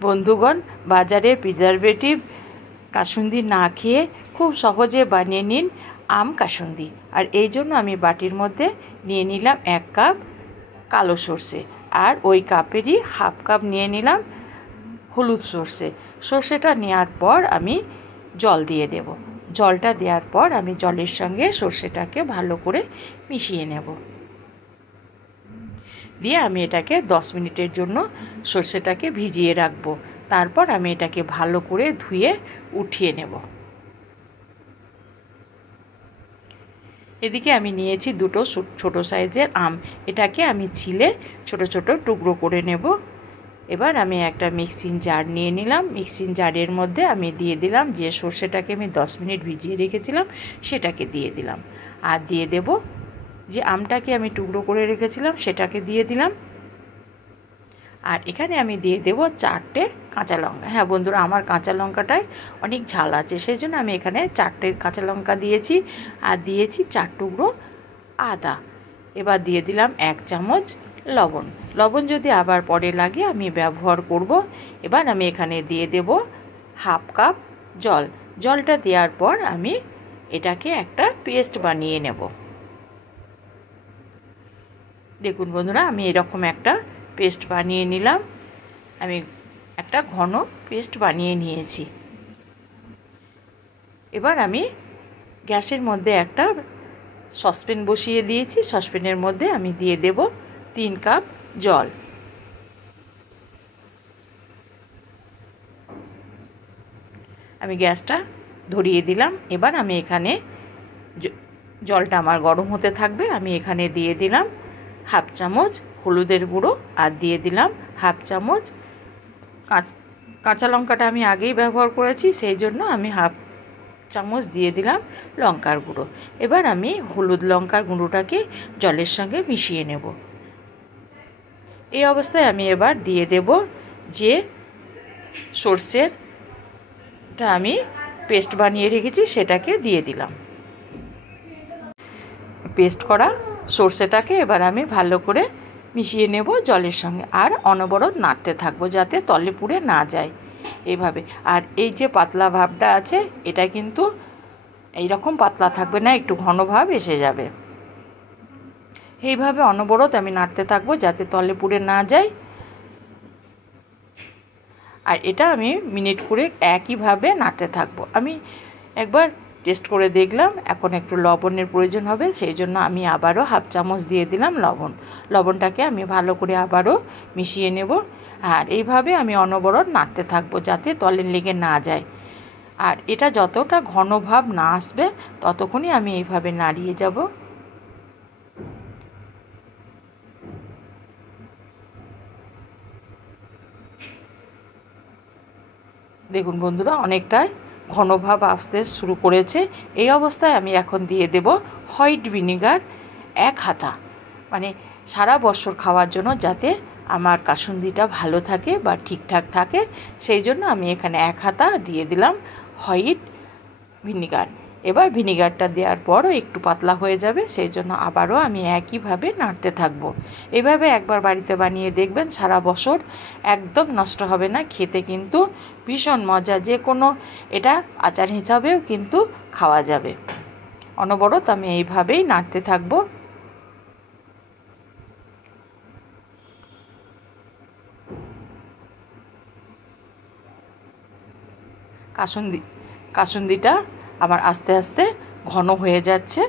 বন্ধুগণ, বাজারে প্রিজারভেটিভ কাসুন্দি না খেয়ে খুব সহজে বানিয়ে নিন আম কাসুন্দি। আর এই জন্য আমি বাটির মধ্যে নিয়ে নিলাম 1 কাপ কালো সর্ষে, আর ওই কাপেরই হাফ কাপ নিয়ে নিলাম হলুদ সর্ষে। সর্ষেটা নেওয়ার পর আমি জল দিয়ে দেব। জলটা দেওয়ার পর আমি জলের সঙ্গে সর্ষেটাকে ভালো করে মিশিয়ে নেব। দিয়ে আমি এটাকে 10 মিনিটের জন্য সর্ষেটাকে ভিজিয়ে রাখবো। তারপর আমি এটাকে ভালো করে ধুয়ে উঠিয়ে নেব। এদিকে আমি নিয়েছি 2টো ছোট সাইজের আম। এটাকে আমি ছিলে ছোট ছোট টুকরো করে নেব। এবার আমি একটা মিক্সিং জার নিয়ে নিলাম। মিক্সিং জারের মধ্যে আমি দিয়ে দিলাম যে সর্ষেটাকে আমি 10 মিনিট ভিজিয়ে রেখেছিলাম, সেটাকে দিয়ে দিলাম। আর দিয়ে দেব যে আমটাকে আমি টুকরো করে রেখেছিলাম, সেটাকে দিয়ে দিলাম। আর এখানে আমি দিয়ে দেব 4টে কাঁচা লঙ্কা। হ্যাঁ বন্ধুরা, আমার কাঁচা লঙ্কাটায় অনেক ঝাল আছে, সেই জন্য আমি এখানে 4টে কাঁচা লঙ্কা দিয়েছি। আর দিয়েছি 4 টুকরো আদা। এবার দিয়ে দিলাম 1 চামচ লবণ। লবণ যদি আবার পরে লাগে আমি ব্যবহার করব। এবার আমি এখানে দিয়ে দেব হাফ কাপ জল। জলটা দেওয়ার পর আমি এটাকে একটা পেস্ট বানিয়ে নেব। দেখুন বন্ধুরা, আমি এরকম একটা পেস্ট বানিয়ে নিলাম। আমি একটা ঘন পেস্ট বানিয়ে নিয়েছি। এবার আমি গ্যাসের মধ্যে একটা সসপ্যান বসিয়ে দিয়েছি। সসপ্যানের মধ্যে আমি দিয়ে দেব 3 কাপ জল। আমি গ্যাসটা ধরিয়ে দিলাম। এবার আমি এখানে জলটা আমার গরম হতে থাকবে। আমি এখানে দিয়ে দিলাম হাফ চামচ হলুদের গুঁড়ো, আর দিয়ে দিলাম হাফ চামচ কাঁচা লঙ্কাটা আমি আগেই ব্যবহার করেছি, সেই জন্য আমি হাফ চামচ দিয়ে দিলাম লঙ্কার গুঁড়ো। এবার আমি হলুদ লঙ্কার গুঁড়োটাকে জলের সঙ্গে মিশিয়ে নেব। এই অবস্থায় আমি এবার দিয়ে দেব যে সর্ষেরটা আমি পেস্ট বানিয়ে রেখেছি, সেটাকে দিয়ে দিলাম। পেস্ট করা সর্ষেটাকে এবার আমি ভালো করে মিশিয়ে নেব জলের সঙ্গে। আর অনবরত নাড়তে থাকবো যাতে তলে পুড়ে না যায় এইভাবে। আর এই যে পাতলা ভাবটা আছে, এটা কিন্তু এইরকম পাতলা থাকবে না, একটু ঘন ভাব এসে যাবে। এইভাবে অনবরত আমি নাড়তে থাকবো যাতে তলে পুড়ে না যায়। আর এটা আমি মিনিট করে একইভাবে নাড়তে থাকবো। আমি একবার টেস্ট করে দেখলাম, এখন একটু লবণের প্রয়োজন হবে, সেই জন্য আমি আবারও হাফ চামচ দিয়ে দিলাম লবণ। লবণটাকে আমি ভালো করে আবারও মিশিয়ে নেব। আর এইভাবে আমি অনবরত নাড়তে থাকবো যাতে তলে লেগে না যায়। আর এটা যতটা ঘন ভাব না আসবে ততক্ষণই আমি এইভাবে নাড়িয়ে যাব। দেখুন বন্ধুরা, অনেকটাই ঘনভাব আসতে শুরু করেছে। এই অবস্থায় আমি এখন দিয়ে দেব হোয়াইট ভিনিগার 1 হাতা, মানে সারা বছর খাওয়ার জন্য, যাতে আমার কাসুন্দিটা ভালো থাকে বা ঠিকঠাক থাকে, সেই জন্য আমি এখানে 1 হাতা দিয়ে দিলাম হোয়াইট ভিনিগার। এবার ভিনিগারটা দেওয়ার পরও একটু পাতলা হয়ে যাবে, সেই জন্য আবারও আমি একইভাবে নাড়তে থাকবো। এভাবে একবার বাড়িতে বানিয়ে দেখবেন, সারা বছর একদম নষ্ট হবে না, খেতে কিন্তু ভীষণ মজা। যে কোনো এটা আচার হিসাবেও কিন্তু খাওয়া যাবে। অনবরত আমি এইভাবেই নাড়তে থাকবো। কাসুন্দিটা আমার আস্তে আস্তে ঘন হয়ে যাচ্ছে।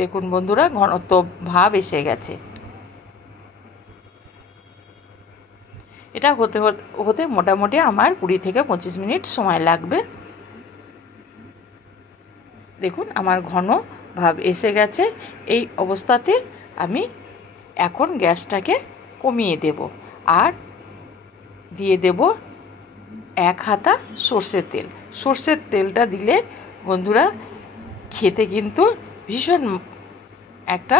দেখুন বন্ধুরা, ঘনত্ব ভাব এসে গেছে। এটা হতে হতে মোটামুটি আমার 20 থেকে 25 মিনিট সময় লাগবে। দেখুন আমার ঘন ভাব এসে গেছে। এই অবস্থাতে আমি এখন গ্যাসটাকে কমিয়ে দেব। আর দিয়ে দেব 1 হাতা সর্ষের তেল। সর্ষের তেলটা দিলে বন্ধুরা খেতে কিন্তু ভীষণ একটা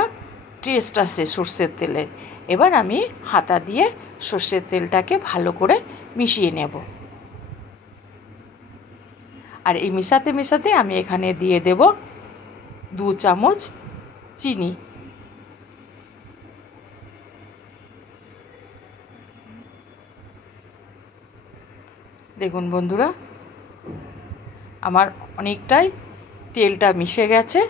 টেস্ট আসে সর্ষের তেলের। এবার আমি হাতা দিয়ে সর্ষের তেলটাকে ভালো করে মিশিয়ে নেব। আর এই মেশাতে মেশাতে আমি এখানে দিয়ে দেব 2 চামচ চিনি। দেখুন বন্ধুরা, আমার অনেকটাই তেলটা মিশে গেছে।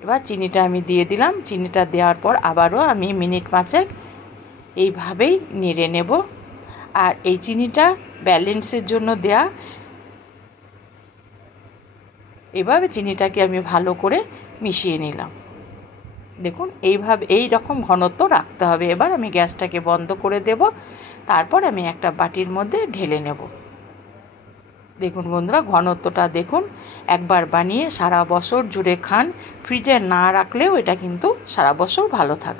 এবার চিনিটা আমি দিয়ে দিলাম। চিনিটা দেওয়ার পর আবারও আমি মিনিট 5 এইভাবেই নেড়ে নেব। আর এই চিনিটা ব্যালেন্সের জন্য দেয়া। এভাবে চিনিটাকে আমি ভালো করে মিশিয়ে নিলাম। দেখুন এইভাবে এই রকম ঘনত্ব রাখতে হবে। এবার আমি গ্যাসটাকে বন্ধ করে দেব। তারপর আমি একটা বাটির মধ্যে ঢেলে নেব। দেখুন বন্ধুরা, ঘনত্বটা দেখুন। একবার বানিয়ে সারা বছর জুড়ে খান। ফ্রিজে না রাখলেও এটা কিন্তু সারা বছর ভালো থাকবে।